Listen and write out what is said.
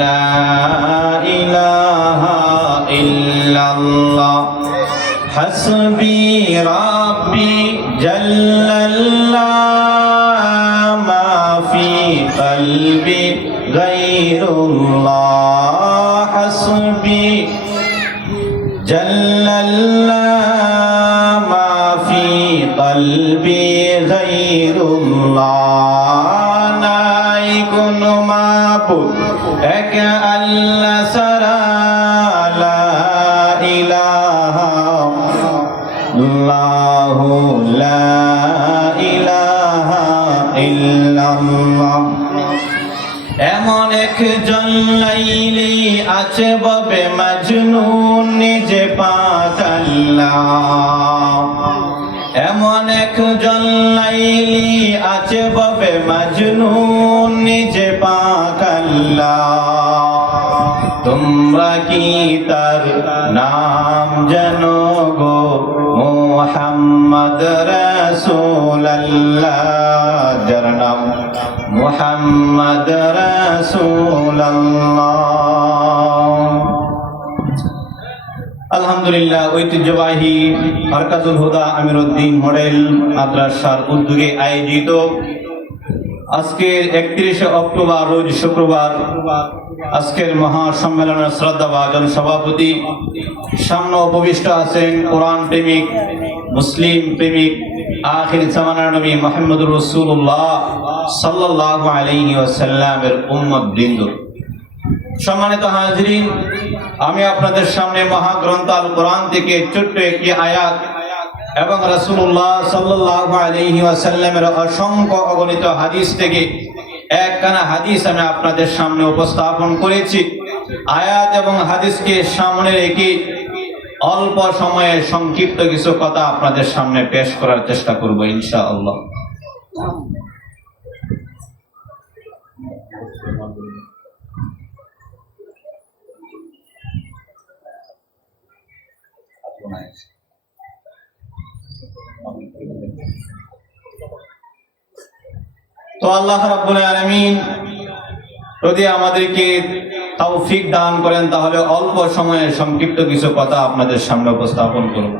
লা ইলাহা ইল্লাল্লাহ হাসবি রাব্বি জাল্লাল্লাহ মা ফি কলবি গায়রুল্লাহ হাসবি জাল্লাল্লাহ মা ফি কলবি গায়রুল্লাহ নাই কোনো মাবুদ এক আল্লাহ ছাড়া লা ইলাহা ইল্লাল্লাহু লা ইলাহা ইল্লাল্লাহ এমন একজন লাইলি আছে ববে মজনুন নিজে পাক আল্লাহ এমন একজন লাইলি আছে ববে মজনুন নিজে পাক আল্লাহ তোমরা কি তার নাম জানো গো মুহাম্মদ রাসূলুল্লাহ যার নাম মুহাম্মদ রাসূলুল্লাহ আলহামদুলিল্লাহ ঐতিহ্যবাহী মারকাজুল হুদা আমিরউদ্দিন মডেল মাদ্রাসার উদ্যোগে আয়োজিত আজকের 31 অক্টোবর রোজ শুক্রবার আজকের মহা সম্মেলনের শ্রদ্ধাভাজন সভাপতি সামনে উপবিষ্ট আছেন কোরআন প্রেমিক মুসলিম প্রেমিক আখির জামানার নবী মুহাম্মদুর রাসূলুল্লাহ সাল্লাল্লাহু আলাইহি ওয়াসাল্লামের উম্মত বৃন্দ সম্মানিত হাজিরিন আমি আপনাদের সামনে মহাগ্রন্থ আল কোরআন থেকে ছোট্ট একটি আয়াত এবং রাসূলুল্লাহ সাল্লাল্লাহু আলাইহি ওয়াসাল্লামের অসংখ্য অগণিত হাদিস থেকে একখানা হাদিস আমি আপনাদের সামনে উপস্থাপন করেছি আয়াত এবং হাদিসকে সামনে রেখে অল্প সময়ে সংক্ষিপ্ত কিছু কথা আপনাদের সামনে পেশ করার চেষ্টা করব ইনশাআল্লাহ তো আল্লাহ রাব্বুল আলামিন যদি আমাদেরকে তৌফিক দান করেন তাহলে অল্প সময়ে সংক্ষিপ্ত কিছু কথা আপনাদের সামনে উপস্থাপন করব